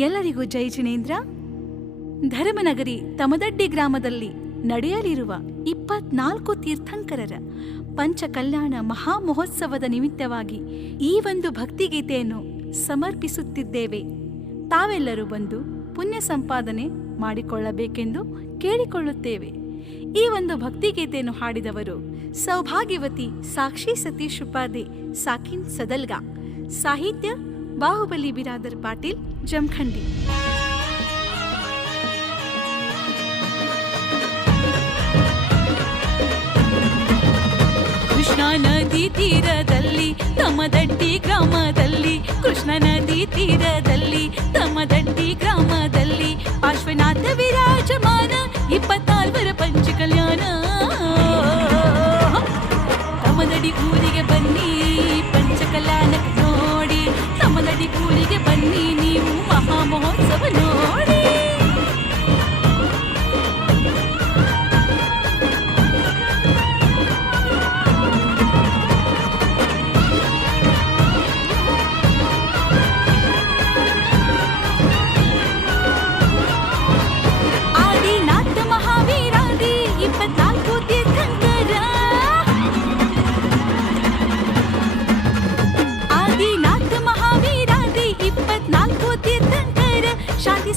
ಎಲ್ಲರಿಗೂ ಜೈ ಜಿನೇಂದ್ರ. ಧರ್ಮನಗರಿ ತಮದಡ್ಡಿ ಗ್ರಾಮದಲ್ಲಿ ನಡೆಯಲಿರುವ 24 ತೀರ್ಥಂಕರರ ಪಂಚಕಲ್ಯಾಣ ಮಹಾಮಹೋತ್ಸವದ ನಿಮಿತ್ತವಾಗಿ ಈ ಒಂದು ಭಕ್ತಿಗೀತೆಯನ್ನು ಸಮರ್ಪಿಸುತ್ತಿದ್ದೇವೆ. ತಾವೆಲ್ಲರೂ ಬಂದು ಪುಣ್ಯ ಸಂಪಾದನೆ ಮಾಡಿಕೊಳ್ಳಬೇಕೆಂದು ಕೇಳಿಕೊಳ್ಳುತ್ತೇವೆ. ಈ ಒಂದು ಭಕ್ತಿಗೀತೆಯನ್ನು ಹಾಡಿದವರು ಸೌಭಾಗ್ಯವತಿ ಸಾಕ್ಷಿ ಸತೀಶ್ ಉಪಾಧಿ ಸಾಕಿನ್ ಸದಲ್ಗಾ. ಸಾಹಿತ್ಯ ಬಾಹುಬಲಿ ಬಿರಾದರ್ ಪಾಟೀಲ್ ಜಮಖಂಡಿ. ಕೃಷ್ಣಾ ನದಿ ತೀರದಲ್ಲಿ ತಮದಡ್ಡಿ ಗ್ರಾಮದಲ್ಲಿ, ಕೃಷ್ಣಾ ನದಿ ತೀರದಲ್ಲಿ ತಮದಡ್ಡಿ ಗ್ರಾಮದಲ್ಲಿ ಪಾರ್ಶ್ವನಾಥ ವಿರಾಜಮಾನ 24 ಪಂಚಕಲ್ಯಾಣ. ತಮದಡಿ ಊರಿಗೆ ಬನ್ನಿ ಪಂಚಕಲ್ಯಾಣಕ್ಕೆ ನೋಡಿ, ತಮದಡಿ ಊರಿಗೆ ಬನ್ನಿ ನೀವು ಮಹಾಮಹೋತ್ಸವ ನೋಡಿ.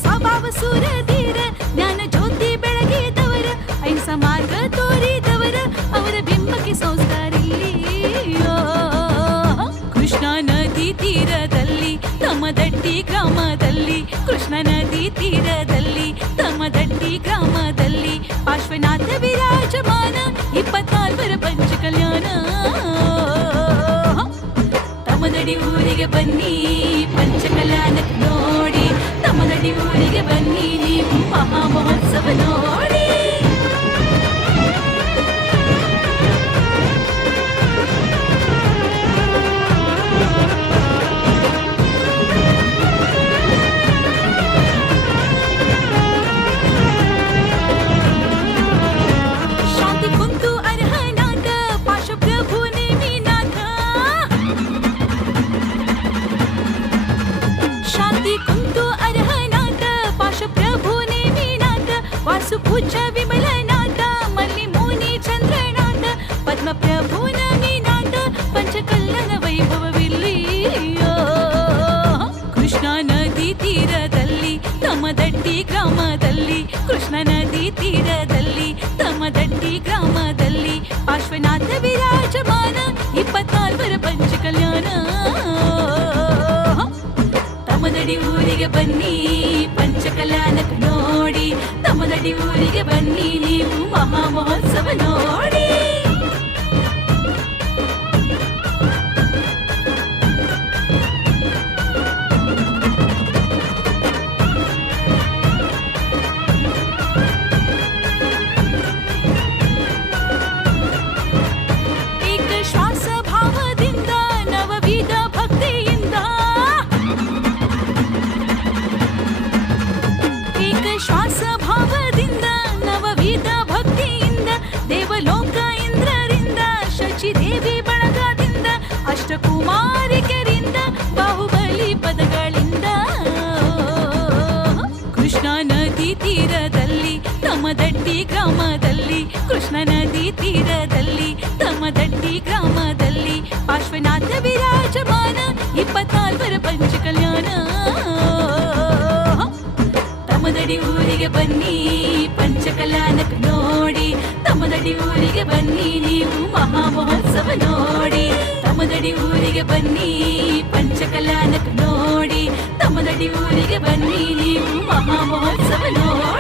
ಸ್ವಭಾವ ಸೂರಧೀರ, ಜ್ಞಾನ ಜ್ಯೋತಿ ಬೆಳಗಿದವರ, ಅಹಿಂಸಾ ಮಾರ್ಗ ತೋರಿದವರ, ಅವರ ಬಿಂಬಕ್ಕೆ ಸಂಸ್ಕಾರ ಇಲ್ಲಿ. ಕೃಷ್ಣಾ ನದಿ ತೀರದಲ್ಲಿ ತಮದಡ್ಡಿ ಗ್ರಾಮದಲ್ಲಿ, ಕೃಷ್ಣಾ ನದಿ ತೀರದಲ್ಲಿ ತಮದಡ್ಡಿ ಗ್ರಾಮದಲ್ಲಿ ಪಾರ್ಶ್ವನಾಥ ವಿರಾಜಮಾನ 24 ಪಂಚಕಲ್ಯಾಣ. ತಮದಡಿ ಊರಿಗೆ ಬನ್ನಿ ಪಂಚಕಲ್ಯಾಣಕ್ಕೆ ನೋಡಿ, ತಮದಡಿ ಊರಿಗೆ ಬನ್ನಿ ನೀವು ಮಹಾಮಹೋತ್ಸವ ನೋಡಿ. ಶಾಂತಿ ಕುಂತು ಅರ್ಹನಾಥ ಪಾಶಪ್ರಭು ನೇಮಿನಾಥ, ಶಾಂತಿ ಕುಂತು ಅರ್ಹನಾಥ ಪಾಶಪ್ರಭು ನೇಮಿನಾಥ, ವಾಸು ಪೂಜ್ಯ ವಿಮಲನಾಥ ಮಲ್ಲಿ ಮುನಿ ಚಂದ್ರನಾಥ, ಪದ್ಮಪ್ರಭು ನಮಿನಾಥ ಪಂಚಕಲ್ಯಾಣ ವೈಭವವಿಲ್ಲಿ. ಕೃಷ್ಣಾ ನದಿ ತೀರದಲ್ಲಿ ತಮದಡ್ಡಿ ಗ್ರಾಮದಲ್ಲಿ, ಕೃಷ್ಣಾ ನದಿ ತೀರದಲ್ಲಿ ತಮದಡ್ಡಿ ಗ್ರಾಮದಲ್ಲಿ ಪಾರ್ಶ್ವನಾಥ ವಿರಾಜಮಾನ 24 ಪಂಚಕಲ್ಯಾಣ. ತಮದಡಿ ಊರಿಗೆ ಬನ್ನಿ ಪಂಚಕಲ್ಯಾಣಕ್ಕೆ ನೋಡಿ, ತಮದಡಿ ಊರಿಗೆ ಬನ್ನಿ ನೀವು ಮಹಾಮಹೋತ್ಸವ ನೋಡಿ. ಏಕ ಶ್ವಾಸ ಭಾವದಿಂದ ನವವಿಧ ಭಕ್ತಿಯಿಂದ, ಏಕ ಶ್ವಾಸ ಭಾವದಿಂದ ನವವಿಧ ಭಕ್ತಿಯಿಂದ, ದೇವಲೋಕ ಇಂದ್ರರಿಂದ ಶಚಿದೇವಿ ಬಳಗದಿಂದ, ಅಷ್ಟಕುಮಾರಿಕರಿಂದ ಬಾಹುಬಲಿ ಪದಗಳಿಂದ. ಕೃಷ್ಣಾ ನದಿ ತೀರದಲ್ಲಿ ತಮದಡ್ಡಿ ಗ್ರಾಮದಲ್ಲಿ, ಕೃಷ್ಣಾ ನದಿ ತೀರದಲ್ಲಿ ತಮದಡ್ಡಿ ಗ್ರಾಮದಲ್ಲಿ ಪಾರ್ಶ್ವನಾಥ ವಿರಾಜಮಾನ 24 ಪಂಚಕಲ್ಯಾಣ. ತಮದಡಿ ಊರಿಗೆ ಬನ್ನಿ ಪಂಚಕಲ್ಯಾಣಕ್ಕೆ ನೋಡಿ, ತಮದಡಿ ಊರಿಗೆ ಬನ್ನಿ ನೀವು ಮಹಾಮಹೋತ್ಸವ ನೋಡಿ. ತಮದಡಿ ಊರಿಗೆ ಬನ್ನಿ ಪಂಚಕಲ್ಯಾಣಕ್ಕೆ ನೋಡಿ, ತಮದಡಿ ಊರಿಗೆ ಬನ್ನಿ ನೀವು ಮಹಾಮಹೋತ್ಸವ ನೋಡಿ.